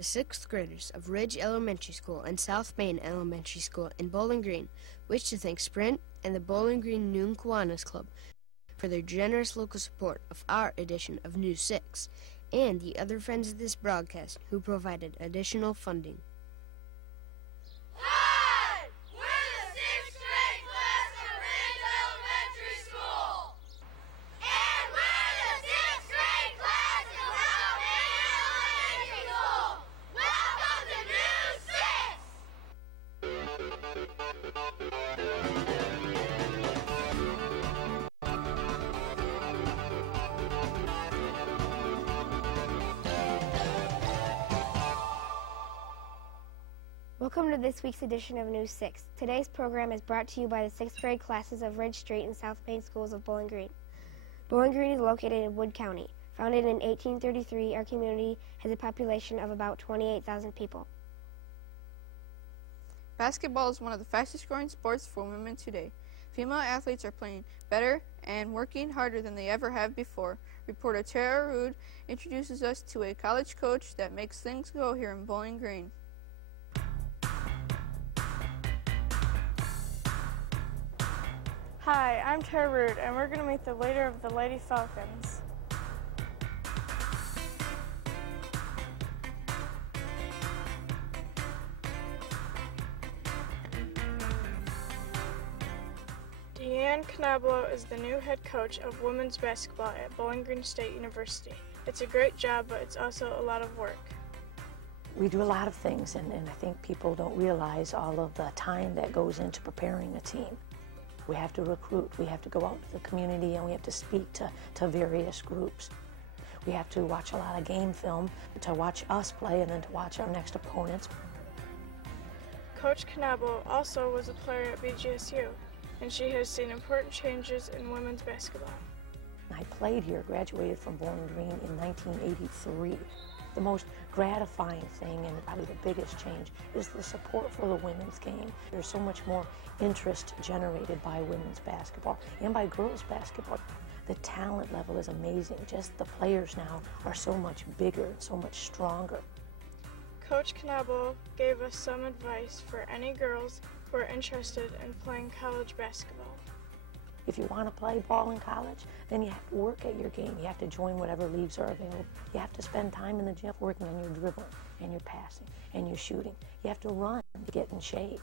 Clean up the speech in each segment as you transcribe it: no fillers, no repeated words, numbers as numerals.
The 6th graders of Ridge Elementary School and South Main Elementary School in Bowling Green wish to thank Sprint and the Bowling Green Noon Kiwanis Club for their generous local support of our edition of News 6 and the other friends of this broadcast who provided additional funding. Hi! We're the 6th grade class of Ridge Elementary School! And we're the 6th grade class of South Main Elementary School! Welcome to News 6! Welcome to this week's edition of News 6. Today's program is brought to you by the 6th grade classes of Ridge Street and South Main Schools of Bowling Green. Bowling Green is located in Wood County. Founded in 1833, our community has a population of about 28,000 people. Basketball is one of the fastest growing sports for women today. Female athletes are playing better and working harder than they ever have before. Reporter Tara Rude introduces us to a college coach that makes things go here in Bowling Green. Hi, I'm Tara Rude, and we're going to meet the leader of the Lady Falcons. Deanne Knablo is the new head coach of women's basketball at Bowling Green State University. It's a great job, but it's also a lot of work. We do a lot of things, and I think people don't realize all of the time that goes into preparing a team. We have to recruit, we have to go out to the community, and we have to speak to various groups. We have to watch a lot of game film to watch us play and then to watch our next opponents. Coach Knablo also was a player at BGSU, and she has seen important changes in women's basketball. I played here, graduated from Bowling Green in 1983. The most gratifying thing and probably the biggest change is the support for the women's game. There's so much more interest generated by women's basketball and by girls basketball. The talent level is amazing. Just the players now are so much bigger and so much stronger. Coach Knablo gave us some advice for any girls who are interested in playing college basketball. If you want to play ball in college, then you have to work at your game. You have to join whatever leagues are available. You have to spend time in the gym working on your dribbling and your passing and your shooting. You have to run to get in shape.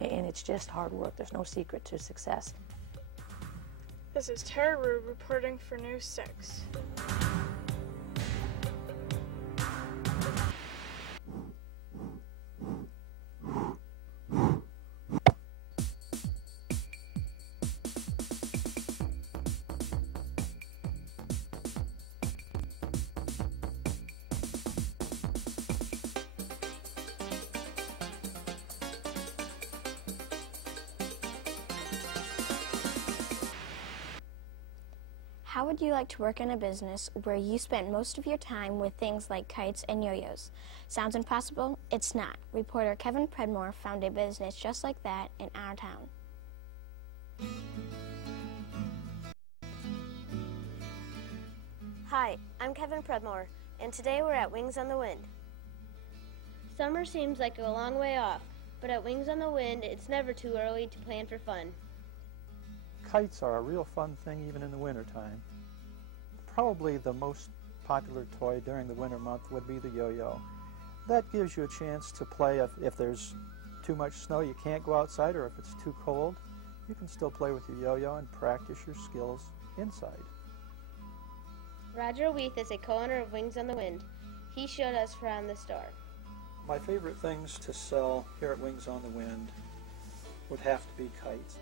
And it's just hard work. There's no secret to success. This is Tara Rude reporting for News 6. How would you like to work in a business where you spent most of your time with things like kites and yo-yos? Sounds impossible? It's not. Reporter Kevin Predmore found a business just like that in our town. Hi, I'm Kevin Predmore, and today we're at Wings on the Wind. Summer seems like a long way off, but at Wings on the Wind, it's never too early to plan for fun. Kites are a real fun thing even in the wintertime. Probably the most popular toy during the winter month would be the yo-yo. That gives you a chance to play if there's too much snow, you can't go outside, or if it's too cold, you can still play with your yo-yo and practice your skills inside. Roger Weath is a co-owner of Wings on the Wind. He showed us around the store. My favorite things to sell here at Wings on the Wind would have to be kites.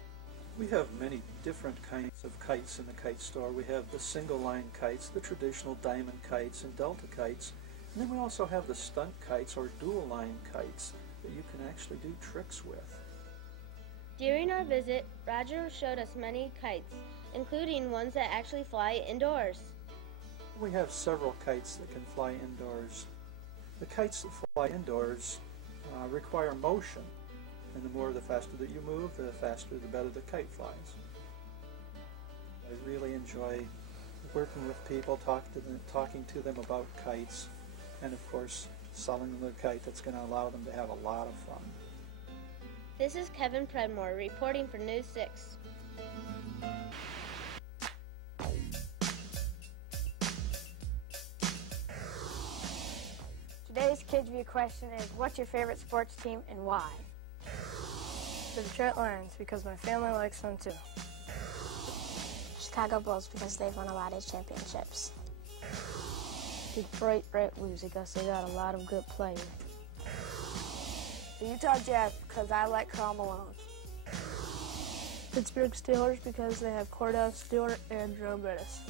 We have many different kinds of kites in the kite store. We have the single line kites, the traditional diamond kites and delta kites, and then we also have the stunt kites or dual line kites that you can actually do tricks with. During our visit, Roger showed us many kites, including ones that actually fly indoors. We have several kites that can fly indoors. The kites that fly indoors require motion. And the faster that you move, the faster, the better the kite flies. I really enjoy working with people, talking to them about kites, and of course, selling them the kite that's going to allow them to have a lot of fun. This is Kevin Predmore reporting for News 6. Today's Kids View question is, what's your favorite sports team and why? The Detroit Lions, because my family likes them too. Chicago Bulls, because they've won a lot of championships. Detroit Red Wings, because they got a lot of good players. The Utah Jazz, because I like Karl Malone. Pittsburgh Steelers, because they have Cordell Stewart and Joe Bettis.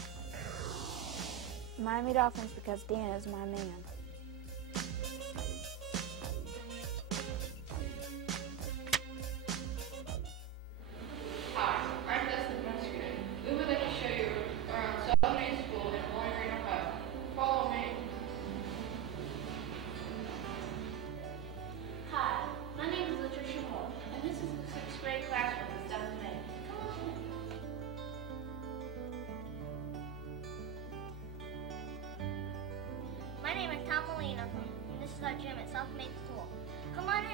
Miami Dolphins, because Dan is my man. My name is Tom Molina, and this is our gym at South Main School. Come on in.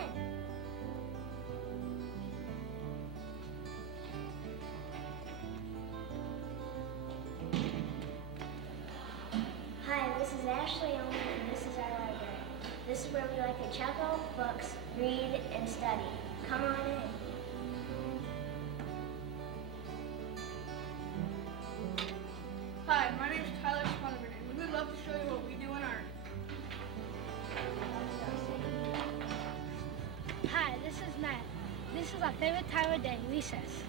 Hi, this is Ashley Owen, and this is our library. This is where we like to check out books, read, and study. Come on in. Hi, my name is Tyler Smotherman, and we would love to show you what we do in art. Hi, this is Matt. This is our favorite time of day, recess.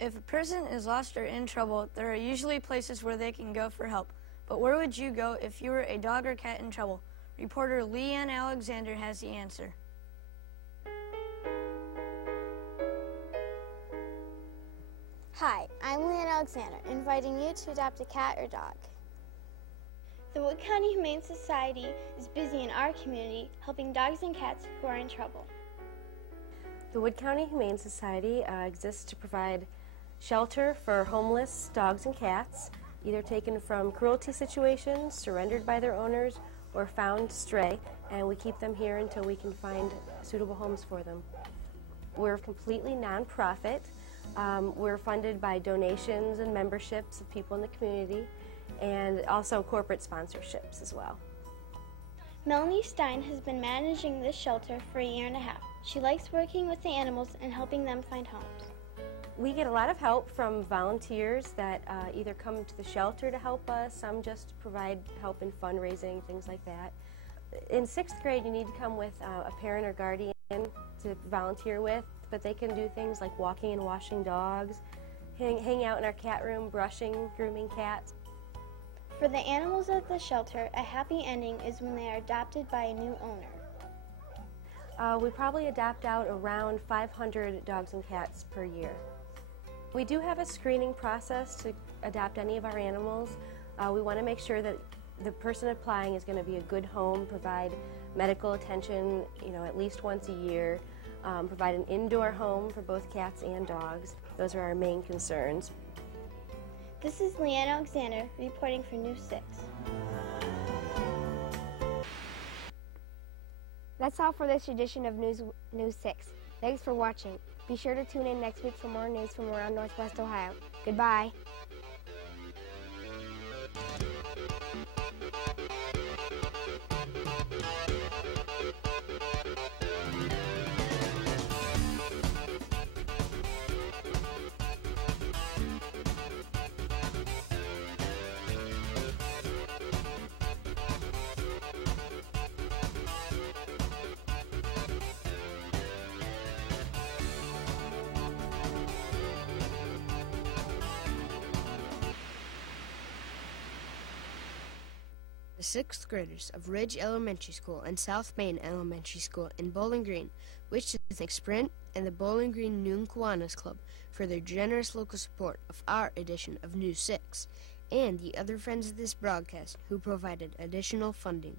If a person is lost or in trouble, there are usually places where they can go for help. But where would you go if you were a dog or cat in trouble? Reporter Leanne Alexander has the answer. Hi, I'm Leanne Alexander, inviting you to adopt a cat or dog. The Wood County Humane Society is busy in our community helping dogs and cats who are in trouble. The Wood County Humane Society exists to provide shelter for homeless dogs and cats, either taken from cruelty situations, surrendered by their owners, or found stray, and we keep them here until we can find suitable homes for them. We're completely nonprofit. We're funded by donations and memberships of people in the community, and also corporate sponsorships as well. Melanie Stein has been managing this shelter for a year and a half. She likes working with the animals and helping them find homes. We get a lot of help from volunteers that either come to the shelter to help us, some just provide help in fundraising, things like that. In 6th grade, you need to come with a parent or guardian to volunteer with, but they can do things like walking and washing dogs, hang out in our cat room, brushing, grooming cats. For the animals at the shelter, a happy ending is when they are adopted by a new owner. We probably adopt out around 500 dogs and cats per year. We do have a screening process to adopt any of our animals. We want to make sure that the person applying is going to be a good home, provide medical attention, at least once a year, provide an indoor home for both cats and dogs. Those are our main concerns. This is Leanne Alexander reporting for News 6. That's all for this edition of News 6. Thanks for watching. Be sure to tune in next week for more news from around Northwest Ohio. Goodbye. The 6th graders of Ridge Elementary School and South Main Elementary School in Bowling Green wish to thank Sprint and the Bowling Green Noon Kiwanis Club for their generous local support of our edition of News 6 and the other friends of this broadcast who provided additional funding.